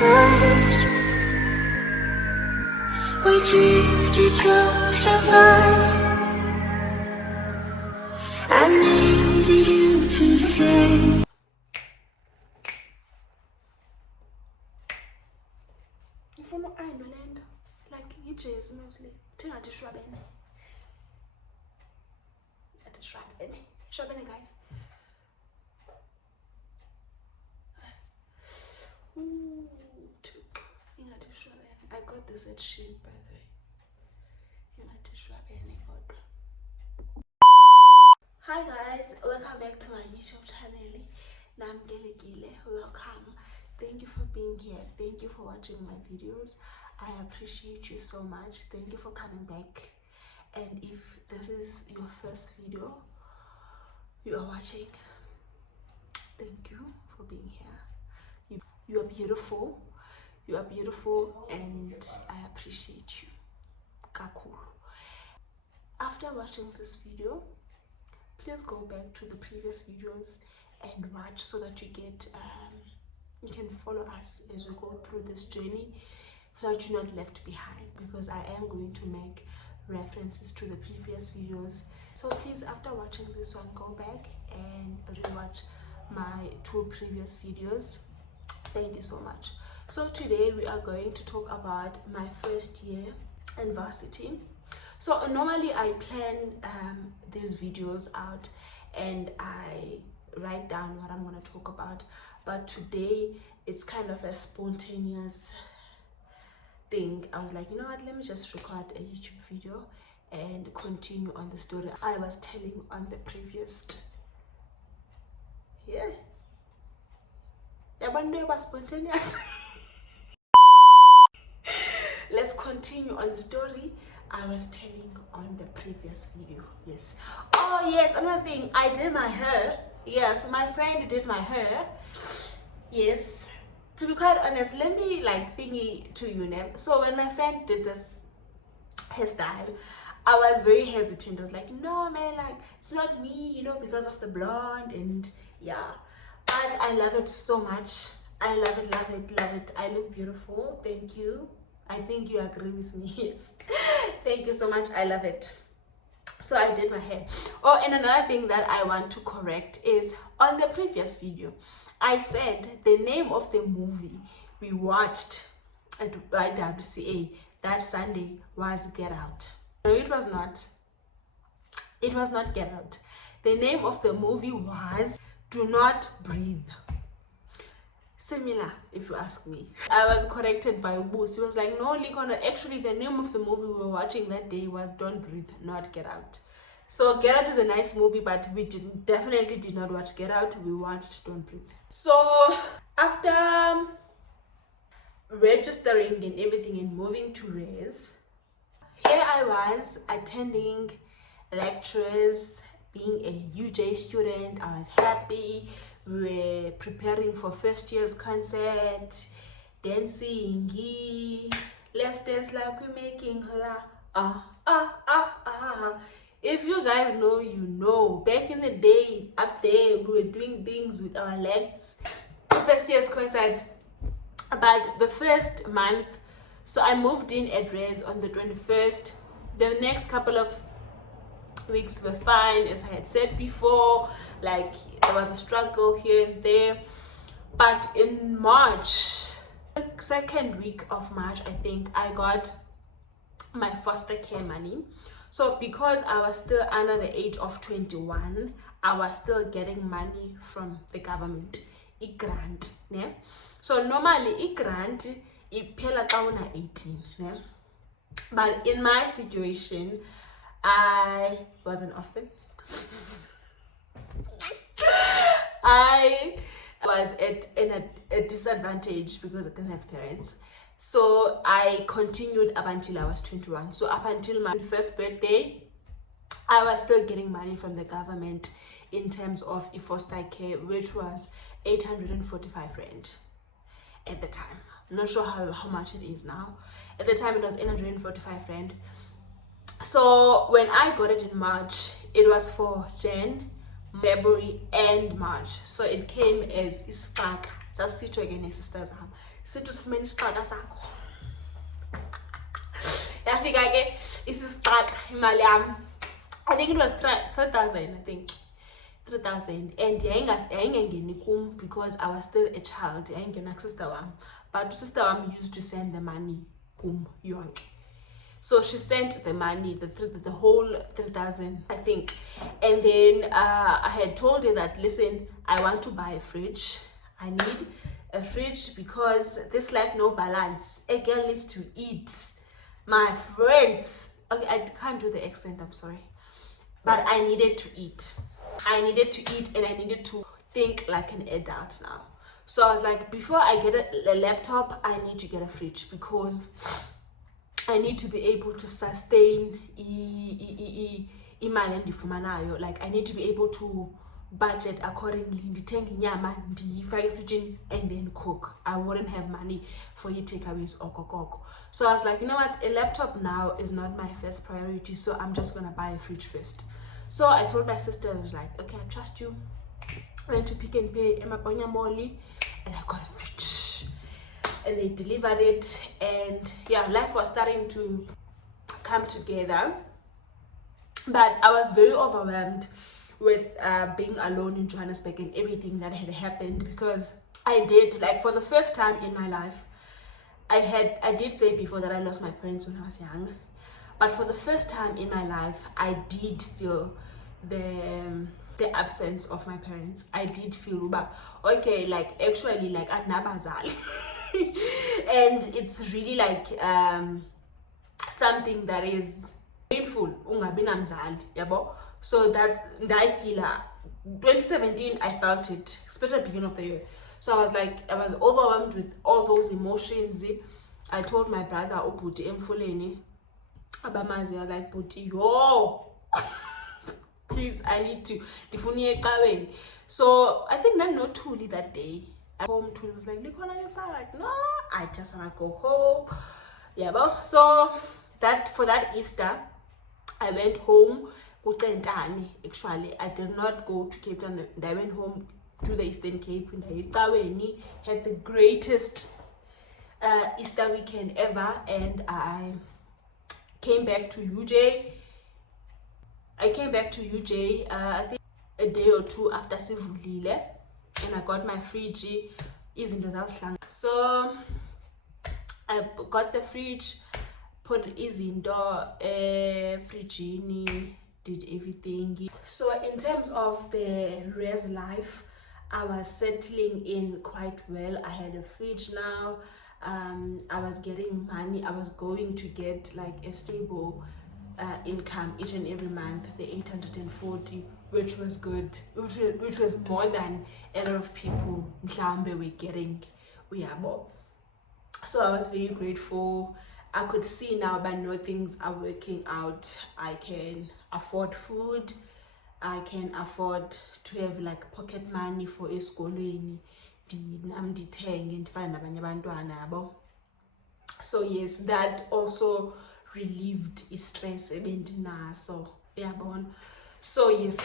touch. We drifted so far. I needed you to say. Ngifuna u-ayino le nto like ijezi mostly thingathi shwabene shwabene guys. Ingathi shwabene. I got this at Shein by the way. Ingathi shwabene kodwa. Hi guys, welcome back to my YouTube channel. Namgelekile, welcome. Thank you for being here. Thank you for watching my videos. I appreciate you so much. Thank you for coming back. And if this is your first video you are watching, thank you for being here. You are beautiful. You are beautiful and I appreciate you. Kakulu. After watching this video, please go back to the previous videos and watch so that you get you can follow us as we go through this journey so that you're not left behind, because I am going to make references to the previous videos. So please, after watching this one, go back and rewatch my 2 previous videos. Thank you so much. So today we are going to talk about my first year in varsity. So normally I plan these videos out and I write down what I'm going to talk about, but today it's kind of a spontaneous thing. I was like, you know what, let me just record a YouTube video and continue on the story I was telling on the previous was spontaneous. Let's continue on the story I was telling on the previous video. Yes. Oh yes, another thing, I did my hair. Yes, my friend did my hair. Yes, to be quite honest, let me like thingy to you now. So when my friend did this hairstyle, I was very hesitant. I was like, no man, like it's not me, you know, because of the blonde and yeah. But I love it so much. I love it, love it, love it. I look beautiful. Thank you. I think you agree with me. Yes. Thank you so much. I love it. So I did my hair. Oh, and another thing that I want to correct is on the previous video, I said the name of the movie we watched at YWCA that Sunday was Get Out. No, it was not. It was not Get Out. The name of the movie was Do Not Breathe. Similar, if you ask me. I was corrected by Boos. He was like, no, Likona, actually the name of the movie we were watching that day was Don't Breathe, not Get Out. So Get Out is a nice movie, but we definitely did not watch Get Out. We watched Don't Breathe. So after registering and everything and moving to Res, here I was attending lectures, being a UJ student. I was happy. We were preparing for first year's concert, dancing. Let's dance like we're making If you guys know, you know. Back in the day, up there, we were doing things with our legs. First year's concert, but the first month, so I moved in at Res on the 21st. The next couple of weeks were fine, as I had said before. Like there was a struggle here and there, but in March, second week of March, I think I got my foster care money. So because I was still under the age of 21, I was still getting money from the government, a grant. Yeah? So normally a grant iphela xa una 18. Yeah? But in my situation, I was an orphan. I was at a disadvantage because I didn't have parents. So I continued up until I was 21. So up until my first birthday, I was still getting money from the government in terms of foster care, which was 845 rand at the time. I'm not sure how much it is now. At the time, it was 845 rand. So when I got it in March, it was for Jan, February and March. So it came as isfaka sasisitsho ke ne-sisters am sithi sifumene isixaka sakho. Yafika ke isisixaka imali yam, I think it was 3,000, I think 3,000, and yayingengeni kum because I was still a child, yayingena sister wam, but sister wam used to send the money kum yonke. So she sent the money, the whole 3,000, I think. And then I had told her that, listen, I want to buy a fridge. I need a fridge because this life no balance. A girl needs to eat. My friends. Okay, I can't do the accent, I'm sorry. But I needed to eat. I needed to eat and I needed to think like an adult now. So I was like, before I get a laptop, I need to get a fridge because I need to be able to sustain imali endifumanayo. Like I need to be able to budget accordingly. Ndithenge inyama ndiyifake efrijini and then cook. I wouldn't have money for takeaways or kokoko. So I was like, you know what, a laptop now is not my first priority, so I'm just gonna buy a fridge first. So I told my sister, I was like, okay, I trust you. I went to Pick and Pay Emaponya Molly and I got a fridge. And they delivered it, and yeah, life was starting to come together. But I was very overwhelmed with being alone in Johannesburg and everything that had happened, because I did, like, for the first time in my life, I did say before that I lost my parents when I was young, but for the first time in my life, I did feel the absence of my parents. I did feel, but okay, like actually, like anabazali. And it's really like something that is painful. Ungabi namzali, yabo. So that's I feel 2017 I felt it, especially beginning of the year. So I was overwhelmed with all those emotions. I told my brother, Ubuti emfuleni abamazi, I was like, Buti, yo, please, I need to difuni ecaweni. So I think that not truly that day home to was like, look, when are you far? Like, no, I just want to go home. Yeah, but so that for that Easter, I went home. Actually, I did not go to Cape Town. I went home to the Eastern Cape. Had the greatest Easter weekend ever, and I came back to UJ. I I think a day or two after Sivulile. And I got my fridge. So I got the fridge, put izinto fridge, did everything. So in terms of the res life, I was settling in quite well. I had a fridge now. I was getting money. I was going to get like a stable income each and every month, the 840, which was good, which was more than a lot of people were getting. So I was very grateful. I could see now, but no, things are working out. I can afford food. I can afford to have like pocket money for esikolweni. So yes, that also relieved stress. So yes,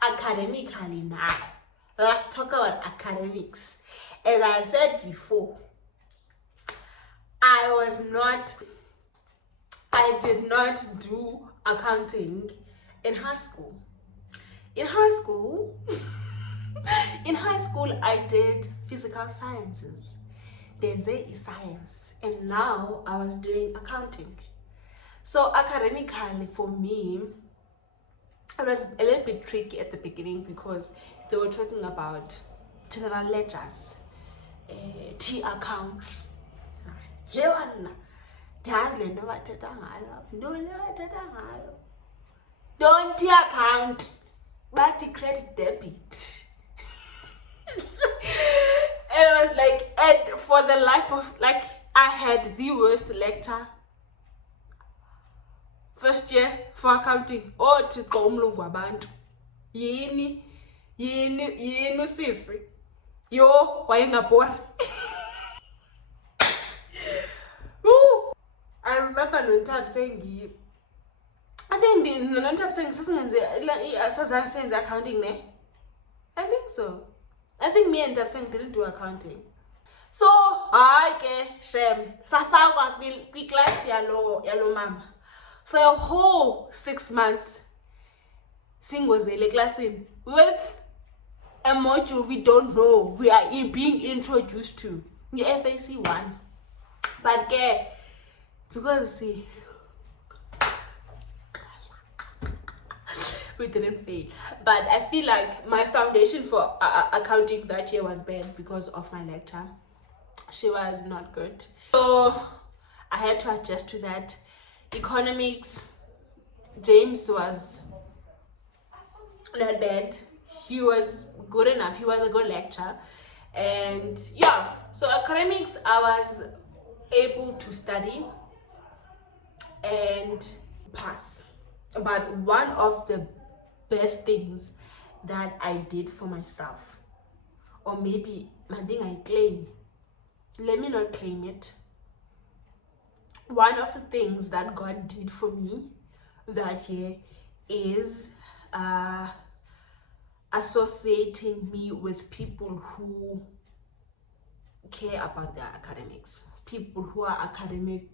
academically now, let's talk about academics. As I said before, I did not do accounting in high school. In high school, I did physical sciences, then there is science, and now I was doing accounting. So academically for me, it was a little bit tricky at the beginning because they were talking about general ledgers, T accounts. Don't T account, but credit debit. And I was like, and for the life of, like, I had the worst lecture first year for accounting. Oh, to komlungu abantu. Yini sisi. Yo, wayengabhori. I remember Nontab saying, I think Nontab saying accounting ne. I think so. I think me and Tab saying didn't do accounting. So hayi ke shem safakwa kwiclass yalo mama for a whole 6 months singozele classini with a module we don't know, we are being introduced to FAC 1. But ke because see we didn't fail, but I feel like my foundation for accounting that year was bad because of my lecturer. She was not good, so I had to adjust to that. Economics, James was not bad, he was good enough, he was a good lecturer. And yeah, so academics I was able to study and pass. But one of the best things that I did for myself, or maybe my thing I claim, let me not claim it, one of the things that God did for me that year is associating me with people who care about their academics, people who are academically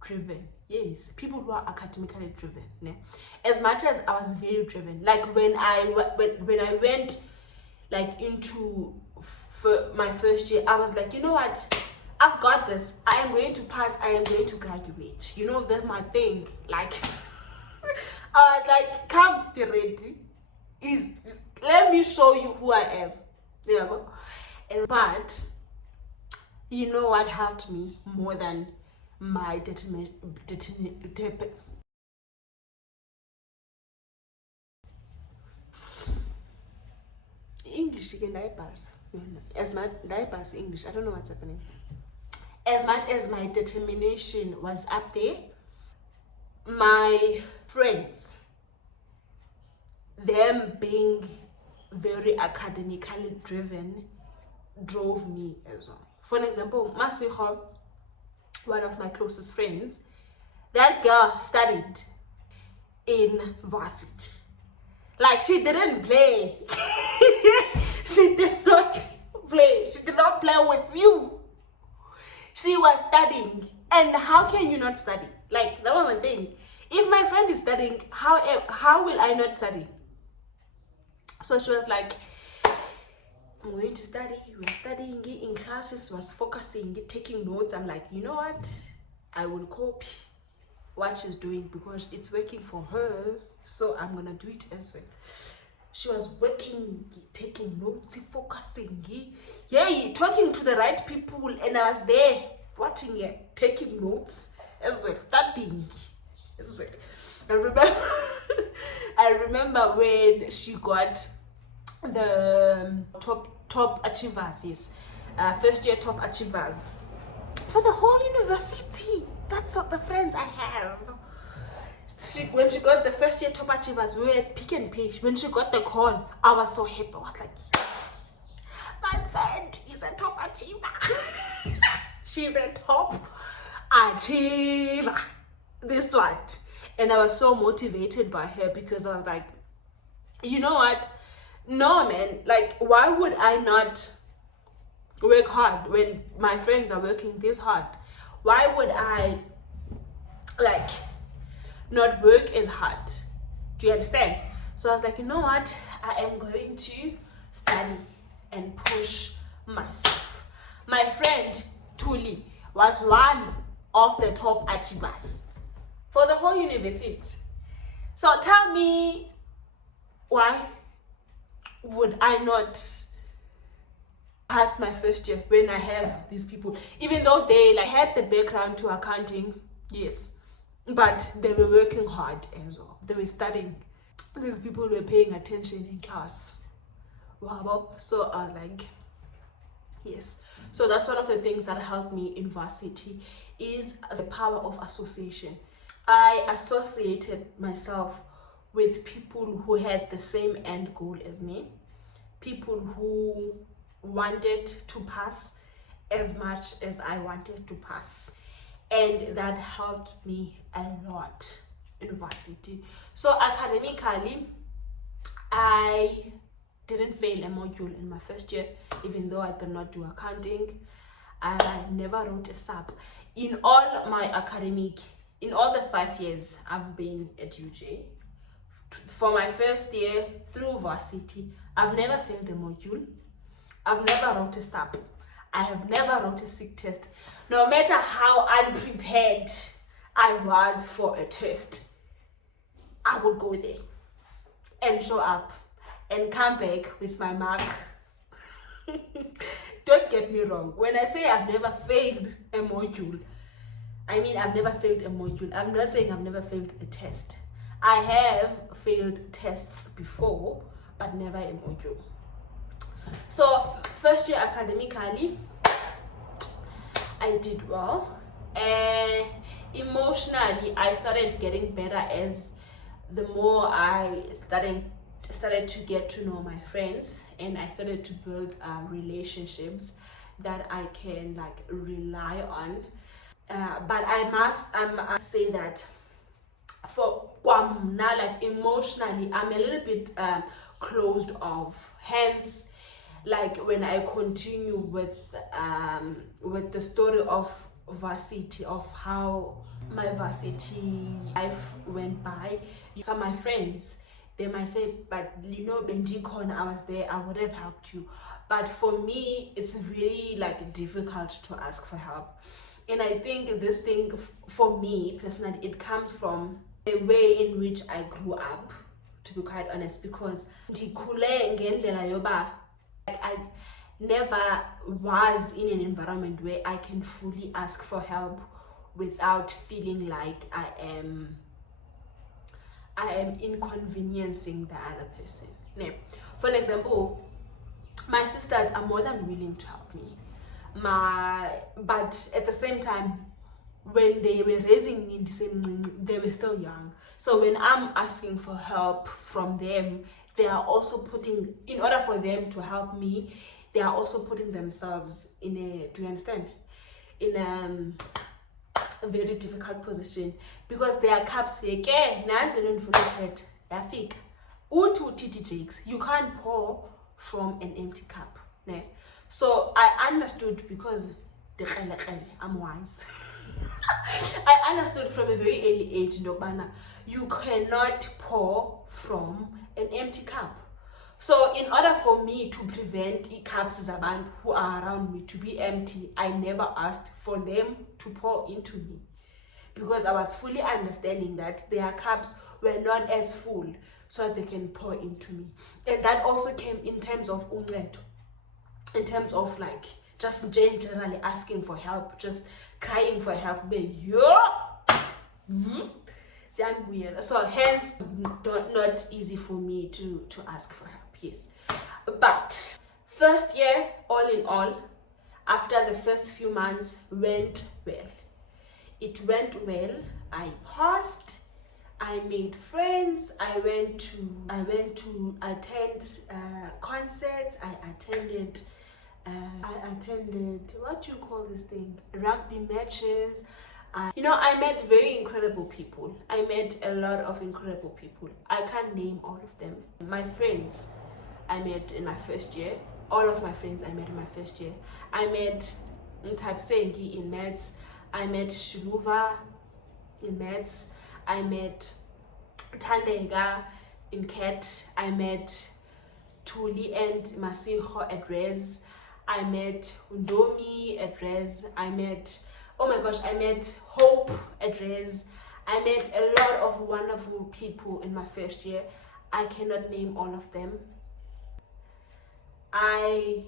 driven. Yes, people who are academically driven, ne? As much as I was very driven, like when I went like into my first year, I was like, you know what, I've got this, I am going to pass, I am going to graduate, you know, that's my thing. Like I was like, come be ready, let me show you who I am. There you go. But you know what helped me more than my English again, diapers. As my diapers English, I don't know what's happening. As much as my determination was up there, my friends, them being very academically driven, drove me as well. For an example, Masiho, one of my closest friends, that girl studied in varsity. Like, she didn't play. She did not play. She did not play with you. She was studying. And how can you not study? Like, that was my thing. If my friend is studying, how will I not study? So she was like, I'm going to study. We were studying in classes, was focusing, taking notes. I'm like, you know what? I will copy what she's doing because it's working for her. So I'm gonna do it as well. She was working, taking notes, focusing, yeah, talking to the right people, and I was there watching her, taking notes as well, studying as well. I remember when she got the top achievers, yes, first year top achievers for the whole university. That's what the friends I have. When she got the first year top achievers, we were at Pick and Pay. When she got the call, I was so happy. I was like, my friend is a top achiever. She's a top achiever. This one. And I was so motivated by her because I was like, you know what? No, man. Like, why would I not work hard when my friends are working this hard? Why would I, like, not work as hard? Do you understand? So I was like, you know what, I am going to study and push myself. My friend Tuli was one of the top achievers for the whole university. So tell me, why would I not pass my first year when I have these people? Even though they like had the background to accounting, yes, but they were working hard as well. They were studying. These people were paying attention in class. Wow. So I was like, yes. So that's one of the things that helped me in varsity, is the power of association. I associated myself with people who had the same end goal as me, people who wanted to pass as much as I wanted to pass. And that helped me a lot in varsity. So academically, I didn't fail a module in my first year, even though I did not do accounting. I never wrote a sub. In all my academic, in all the 5 years I've been at UJ, for my first year through varsity, I've never failed a module. I've never wrote a sub. I have never wrote a sick test. No matter how unprepared I was for a test, I would go there and show up and come back with my mark. Don't get me wrong. When I say I've never failed a module, I mean I've never failed a module. I'm not saying I've never failed a test. I have failed tests before, but never a module. So first year academically, I did well. Emotionally, I started getting better as the more I started to get to know my friends, and I started to build relationships that I can like rely on. But I must say that for Kwamna, like emotionally, I'm a little bit closed off. Hence, like when I continue with the story of varsity, of how my varsity life went by, some of my friends, they might say, but you know, Benjikon, I was there, I would have helped you. But for me, it's really like difficult to ask for help. And I think this thing, for me personally, it comes from the way in which I grew up, to be quite honest, because I never was in an environment where I can fully ask for help without feeling like I am inconveniencing the other person. Now, for example, my sisters are more than willing to help me. But at the same time, when they were raising me in the same, they were still young. So when I'm asking for help from them, they are also putting, in order for them to help me, they are also putting themselves in a, do you understand? In a very difficult position, because their cups, you can't pour from an empty cup. So I understood, because I'm wise. I understood from a very early age, you cannot pour from an empty cup. So in order for me to prevent cups who are around me to be empty, I never asked for them to pour into me, because I was fully understanding that their cups were not as full so they can pour into me. And that also came in terms of uncedo, in terms of like just generally asking for help, just crying for help. So hence not easy for me to ask for help. Yes, but first year, all in all, after the first few months, went well. It went well. I passed. I made friends. I went to attend concerts. I attended what do you call this thing, rugby matches. I met very incredible people. I met a lot of incredible people. I can't name all of them. My friends I met in my first year. All of my friends I met in my first year. I met Ntabsengi in maths. I met Shuluva in maths. I met Tandega in CAT. I met Tuli and Masiho at Res. I met Undomi at Res. I met Hope at Res. I met a lot of wonderful people in my first year. I cannot name all of them. I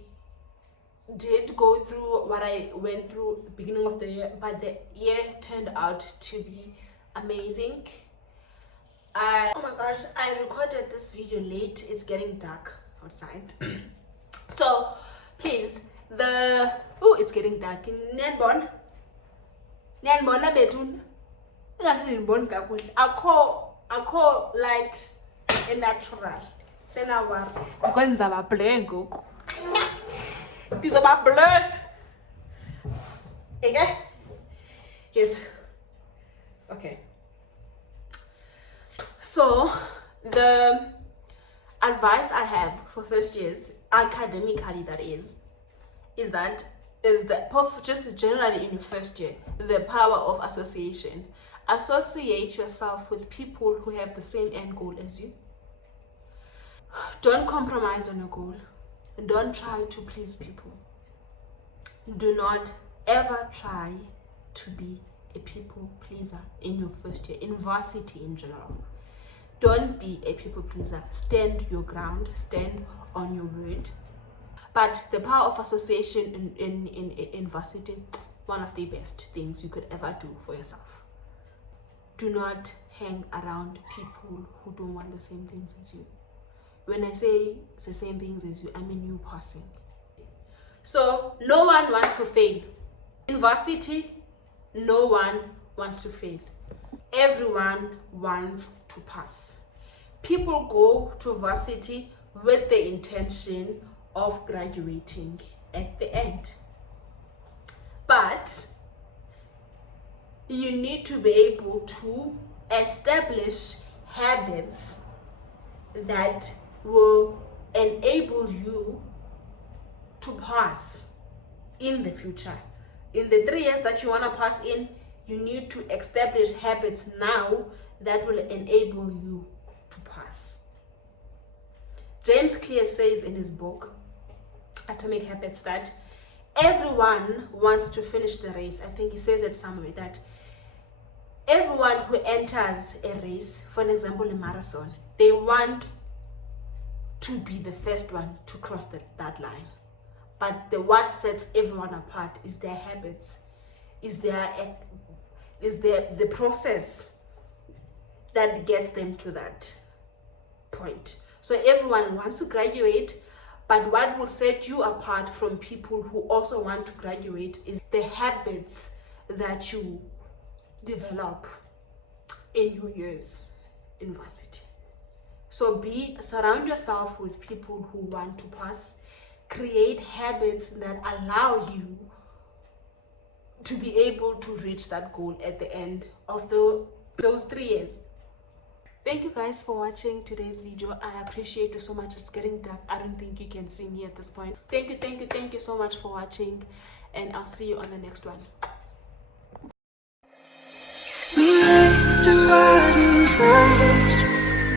did go through what I went through at the beginning of the year, but the year turned out to be amazing. Oh my gosh, I recorded this video late. It's getting dark outside. So please, it's getting dark. Akho light and natural. Senawar. Because it's about blur. It's about blur. Okay? Yes. Okay. So advice I have for first years, academically that is just generally in your first year, the power of association. Associate yourself with people who have the same end goal as you. Don't compromise on your goal. Don't try to please people. Do not ever try to be a people pleaser in your first year, in varsity in general. Don't be a people pleaser. Stand your ground, stand on your word. But the power of association in varsity, one of the best things you could ever do for yourself. Do not hang around people who don't want the same things as you. When I say it's the same things as you, I mean you passing. So no one wants to fail. In varsity, no one wants to fail. Everyone wants to pass. People go to varsity with the intention of graduating at the end. But you need to be able to establish habits that will enable you to pass in the future. In the 3 years that you want to pass in, you need to establish habits now that will enable you to pass. James Clear says in his book, Atomic Habits, that everyone wants to finish the race. I think he says it somewhere, that everyone who enters a race, for an example, a marathon, they want to be the first one to cross that line. But what sets everyone apart is their habits, is the process that gets them to that point. So everyone wants to graduate, but what will set you apart from people who also want to graduate is the habits that you develop in your years in varsity. So surround yourself with people who want to pass. Create habits that allow you to be able to reach that goal at the end of those 3 years. Thank you guys for watching today's video. I appreciate you so much. It's getting dark. I don't think you can see me at this point. Thank you so much for watching, and I'll see you on the next one. We made the right